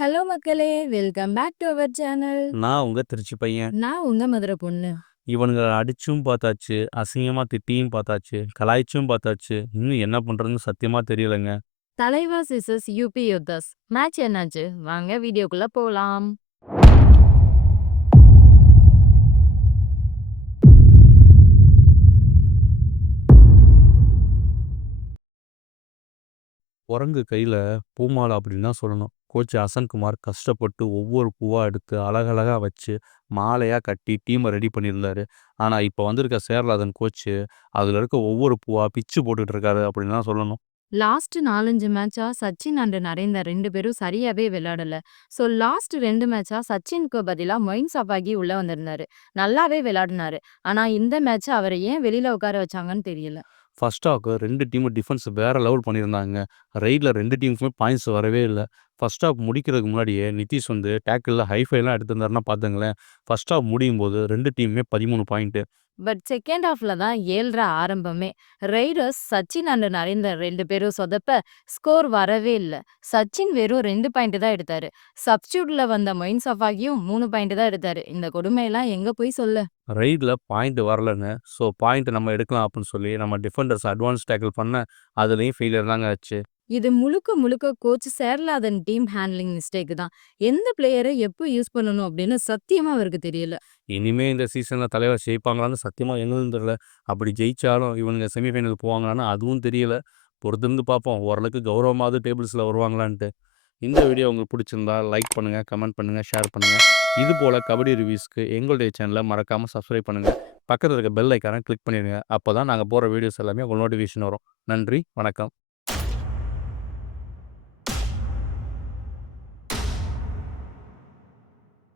Hello மக்களே! Welcome back to our channel. நான் உங்க திருச்சி பையன். நான் உங்க மதுரை பொண்ணு. இவனுங்கள அடிச்சும் பார்த்தாச்சு, அசிங்கமா திட்டியும் பார்த்தாச்சு, கலாய்ச்சும் பார்த்தாச்சு. இன்னும் என்ன பண்றதுன்னு சத்தியமா தெரியலங்க. தலைவா சிசஸ் யூபி யோத்தாஸ். மேட்ச் என்னாச்சு? வாங்க வீடியோக்குள்ள போலாம். குரங்கு கையில பூமாலை அப்படின்னு தான் சொல்லணும். கோச் அசன்குமார் கஷ்டப்பட்டு ஒவ்வொரு பூவா எடுத்து அழகழகா வச்சு, மாலையா கட்டி டீம ரெடி பண்ணியிருந்தாரு. ஆனா, இப்ப வந்திருக்க சேரலாதன் கோச்சு, அதுல இருக்க ஒவ்வொரு பூவா பிச்சு போட்டுட்டு இருக்காரு அப்படின்னு தான் சொல்லணும். லாஸ்ட் 4, 5 மேட்சா சச்சின் அண்ட் நரேந்தர் 2 பேரும் சரியாவே விளையாடல. ஸோ லாஸ்ட் 2 மேட்சா சச்சினுக்கு பதிலா மொயின் சபாகி உள்ள வந்திருந்தாரு. நல்லாவே விளையாடுனாரு. ஆனா இந்த மேட்ச் அவர ஏன் வெளியில உட்கார வச்சாங்கன்னு தெரியல. ஃபர்ஸ்ட் ஹாஃப்க்கு 2 டீமும் டிஃபென்ஸ் வேற லெவல் பண்ணியிருந்தாங்க. ரெய்ட்ல 2 டீமுக்குமே பாயிண்ட்ஸ் வரவே இல்ல. ஃபர்ஸ்ட் ஹாஃப் முடிக்கிறதுக்கு முன்னாடியே நிதிஷ் வந்து டேக்கிள்ல ஹைஃபைலாம் எடுத்திருந்தாருன்னா பார்த்துங்களேன். ஃபர்ஸ்ட் ஹாஃப் முடியும்போது 2 டீமுமே 13 பாயிண்ட். பட் செகண்ட் ஹாஃப்ல தான் 7:30 ஆரம்பமே. ரைடர்ஸ் சச்சின் அண்ட் நரேந்தர் 2 பேரும் சொதப்ப ஸ்கோர் வரவே இல்ல. சச்சின் வெறும் 2 பாயிண்ட் தான் எடுத்தாரு. சப்ஸ்டிட்யூட்ல வந்த மொயின் சஃபாகியும் 3 பாயிண்ட் தான் எடுத்தாரு. இந்த கொடுமையெல்லாம் எங்க போய் சொல்ல? ரெய்ட்ல பாயிண்ட் வரலங்க. ஸோ பாயிண்ட் நம்ம எடுக்கலாம் அப்படின்னு சொல்லி நம்ம டிஃபெண்டர்ஸ் அட்வான்ஸ் டேக்கிள் பண்ண, அதுலயும் ஃபெயிலியர் தாங்க ஆச்சு. இது முழுக்க முழுக்க coach Cheralathan team handling mistake தான். எந்த பிளேயரை எப்போ யூஸ் பண்ணணும் அப்படின்னு சத்தியமா அவருக்கு தெரியல. இனிமே இந்த சீசன்ல தலைவர் ஜெயிப்பாங்களான்னு சத்தியமா எங்களுக்கும் தெரியல. அப்படி ஜெயிச்சாலும் இவனுங்க செமிஃபைனல் போவாங்களான்னு அதுவும் தெரியல. பொறுத்திருந்து பார்ப்போம். ஓரளவுக்கு கௌரவமாவது டேபிள்ஸ்ல வருவாங்களான்ட்டு. இந்த வீடியோ உங்களுக்கு பிடிச்சிருந்தா லைக் பண்ணுங்க, கமெண்ட் பண்ணுங்க, ஷேர் பண்ணுங்க. இது போல கபடி ரிவ்யூஸ்க்கு எங்களுடைய சேனலை மறக்காம சப்ஸ்கிரைப் பண்ணுங்க. பக்கத்துல இருக்க பெல் ஐக்கான கிளிக் பண்ணிடுங்க. அப்பதான் நாங்க போற வீடியோஸ் எல்லாமே உங்களுக்கு நோட்டிஃபிகேஷன் வரும். நன்றி, வணக்கம்.